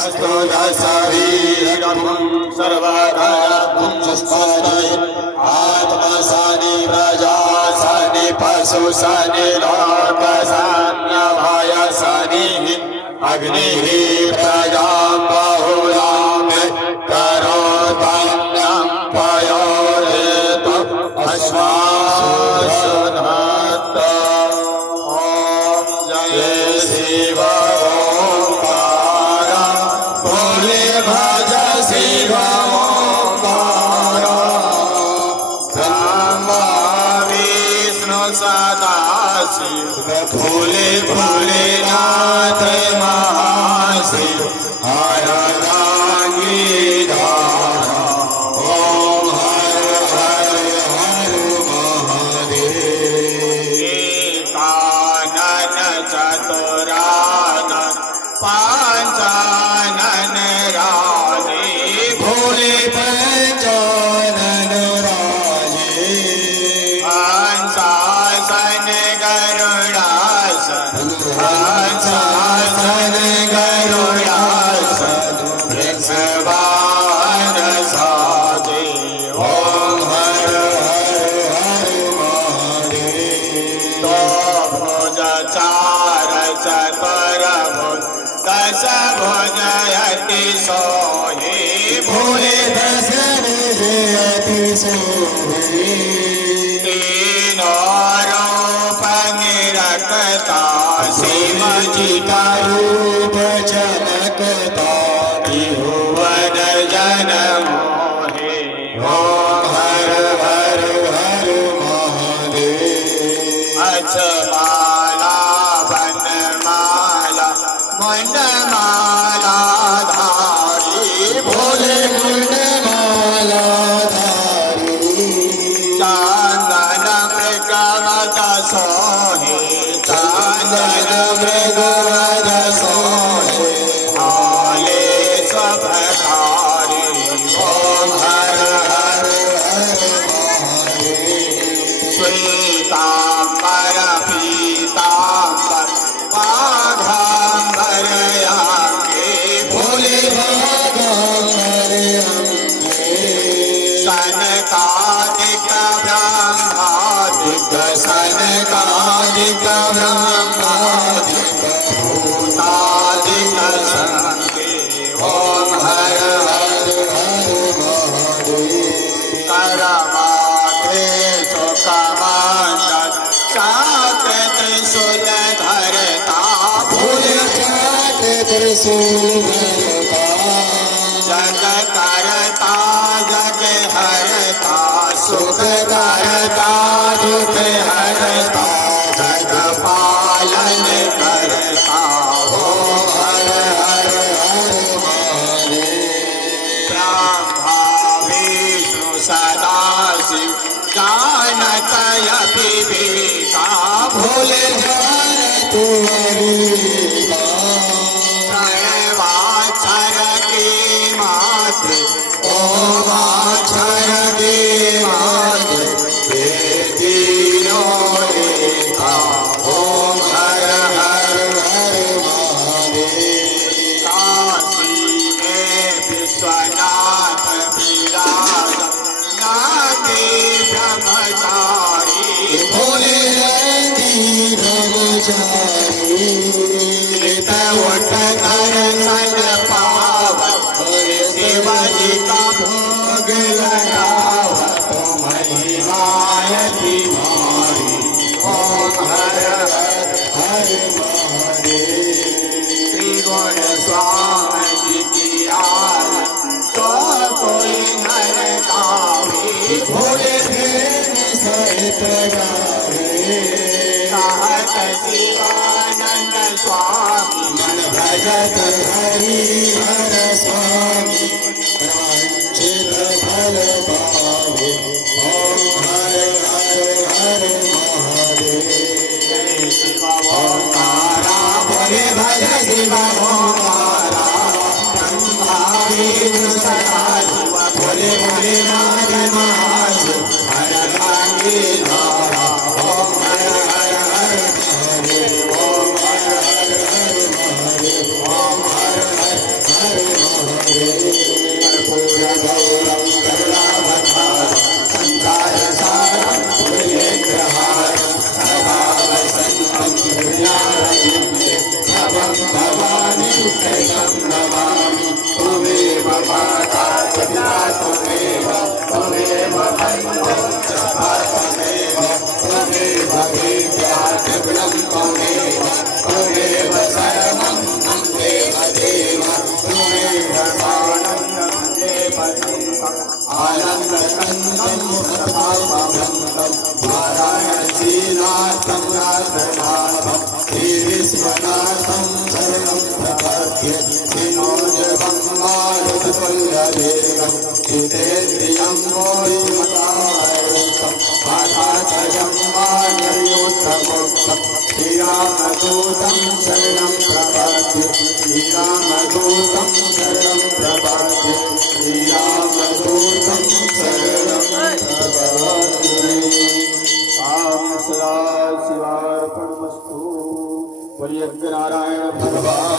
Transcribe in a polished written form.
अस्तु शरीरं सर्वधरं सुस्पष्टय आत्मा सनि प्रजा सनि पशु सनि लोक सन्यभय सनि अग्निः प्रजां बहुलां करोत्यन्नं पयोरेतु अश्वासुनत्त ॐ जय शिव ओंकार भोले भज शिव ओंकार ब्रह्मा विष्णु सदा शिव भोले भोलेनाथ महाशिव हर गीधारा ओम हर हर हर महादेव एकानन चतुरानन पंचानन राजे भोले पंचानन राजे हंसासन गरुडासन हंसासन गरुडासन वृषभान साजे ओम हर हर हर महादेव तो भुज चार चतर भुज दश भुज अति सोहे भोले दश भुज अति सोहे तीनों रूप निरखता शिव जी का रूप झलकता त्रिभुवन जन मोहे ओम हर हर हर महादेव अक्षमाला वनमाला मुंडमाला धारी भोले मुंडमाला धारी चांदन मृगवत सोहे चांदन मृगवत सोहे हाले स्वभधारी ओम हर हर हर महादेव श्वेतांबर पीतांबर बाघांबर आंगे भोले बाघांबर आंगे सनकादिक ब्रह्मादिक सनकादिक ब्रह्मादिक भूतादिक संगे ओम हर हर हर महादेव करमात्रे सुखमंडल चाक्र त्रिशूल धरता भोले चाक्र त्रिशूल धरता जग करता जग हरता सुख करता दुख हरता जग पालन करता ओम हर हर हर महादेव ब्रह्मा विष्णु सदा शिव जानत विवेका भोले जानत विवेका प्रणवाक्षर के मात्र ओम अक्षर के मात्र तीनों एका ओम हर हर हर महादेव काशी में विश्वनाथ विराज नागे ब्रह्मचारी भोले नंदी ब्रह्मचारी कृत उठ दर्शन पावन भोले शिवाजी का भोग लगावत महिमायति भारी ओम हर हर हर महादेव त्रिगुण स्वामी जी की आरती तो कोई नर गावे भोले प्रेम सहित गावे कहत शिवानंद स्वामी मन भजत हरि हर स्वामी वांछित फल पावे ओम हर हर हर महादेव जय शिव ओंकारा भोले भज शिव ओंकारा ब्रह्मा विष्णु सदा शिव भोले भोलेनाथ महाशिव हर गीधारा ओम हर हर हर महादेव ओम हर हर हर महादेव ओम हर हर हर सुमेधमानन्दं देवदूतं आनन्दकन्दं प्रतापवन्तं वाराणसीनाथं नाथनाथं श्रीविश्वनाथं शरणं प्रपद्ये विनोदवं मारुततुल्यवेगं जितेन्द्रियं मोहिमतारूपं माताजयं मानयोत्तमोक्तं श्रीरामदूतं शरणं प्रपद्ये श्रीरामदूतं शरणं प्रपद्ये श्रीरामदूतं शरणं प्रपद्ये साम सदा शिवार्पणमस्तु। बोलिए नारायण भगवान